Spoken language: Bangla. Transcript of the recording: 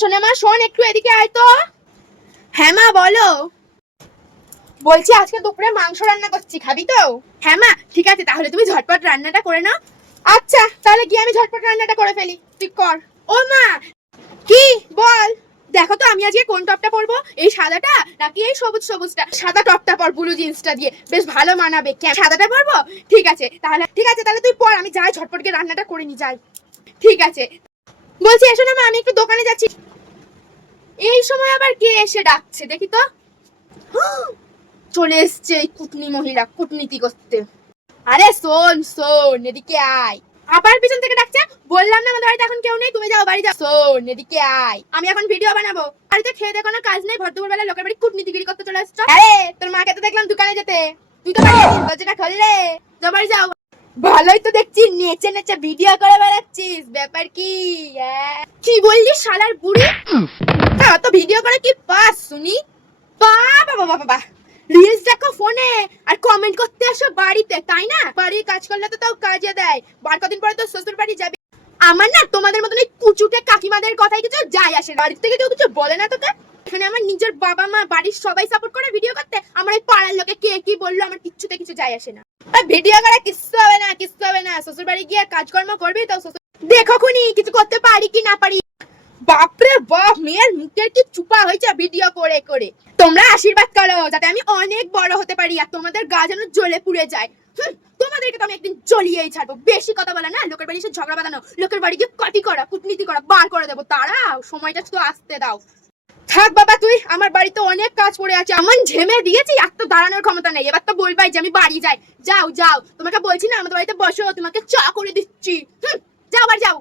শোনে মা, শোন একটু এদিকে আয় তো। হ্যাঁ মা বলো। বলছি আজকে দুপুরে মাংস রান্না করছি, খাবি তো? হ্যাঁ মা ঠিক আছে, তাহলে তুমি ঝটপট রান্নাটা করে নাও। আচ্ছা তাহলে গিয়ে আমি ঝটপট রান্নাটা করে ফেলি, তুই কর। ও মা। কি বল। দেখো তো আমি আজকে কোন টপটা পরবো, এই সাদাটা নাকি এই সবুজ সবুজটা? সাদা টপটা পর, ব্লু জিন্সটা দিয়ে বেশ ভালো মানাবে। সাদাটা পরবো? ঠিক আছে তাহলে তুই পর, আমি যাই ঝটপট গিয়ে রান্নাটা করে নি যাই। ঠিক আছে। বলছি এসো না মা, আমি একটু দোকানে যাচ্ছি। এই সময় আবার কে এসে ডাকছে দেখি তো। চলে এসছে এই কুটনি মহিলা কূটনীতি করতে। আরে শোন শোন এদিকে আয়। আবার পিছন থেকে ডাকছে। বললাম না আমাদের বাড়িতে এখন কেউ নেই, তুমি যাও বাড়ি যাও। শোন এদিকে আয়, আমি এখন ভিডিও বানাবো। বাড়িতে খেয়ে দিয়ে কোনো কাজ নেই, ভর দুপুর বেলা লোকের বাড়ি কূটনীতিগিরি করতে চলে আসছো। আরে তোর মাকে তো দেখলাম দোকানে যেতে, তুই তো বাড়ি আছিস, দরজাটা খুললে। যাও বাড়ি যাও। ভালোই তো দেখছি নেচে নেচে ভিডিও করে বেড়াচ্ছিস, ব্যাপার কি? কি বললি শালার বুড়ি? তো ভিডিও করে কি পাস শুনি? বাবা বাবা বাবা, রিলস দেখো ফোনে আর কমেন্ট করতে আসো বাড়িতে, তাই না? বাড়ির কাজ করলে তো তাও কাজে দেয়, বার কদিন পরে তো শ্বশুর বাড়ি যাবে। আমার না তোমাদের মতন এই কুচুটে কাকিমাদের কথাই কিছু যায় আসে, বাড়ি থেকে কেউ কিছু বলে না তোকে। এখানে আমার নিজের বাবা মা বাড়ির সবাই সাপোর্ট করে ভিডিও করতে, আমার এই পাড়ার লোকে কে কি বললো আমার কিচ্ছুতে কিছু যায় আসে না। ভিডিও করা কিচ্ছু হবে না, কিচ্ছু হবে না। শ্বশুর বাড়ি গিয়ে কাজকর্ম করবি তো শ্বশুর দেখো খুনি কিছু করতে পারি কি না পারি। বাপরে বাপ, মেয়ের মুখের কি চুপা হয়েছে ভিডিও করে করে। তোমরা আশীর্বাদ করো যাতে আমি অনেক বড় হতে পারি আর তোমাদের গা যেন জ্বলে পুড়ে যায়। তোমাদেরকে তো আমি একদিন জ্বলিয়েই ছাড়বো। বেশি কথা বলে না, লোকের বাড়ি এসে ঝগড়া বাঁধানো, লোকের বাড়ি গিয়ে কাটি করা, কূটনীতি করা বার করে দেবো। তারাও সময়টা শুধু আসতে দাও। থাক বাবা তুই, আমার বাড়িতে অনেক কাজ পড়ে আছে, এমন ঝেমে দিয়েছি আর তো দাঁড়ানোর ক্ষমতা নেই। এবার তো বলবাই যে আমি বাড়ি যাই। যাও যাও, তোমাকে বলছি না আমাদের বাড়িতে বসো, তোমাকে চা করে দিচ্ছি। যাও আবার যাও।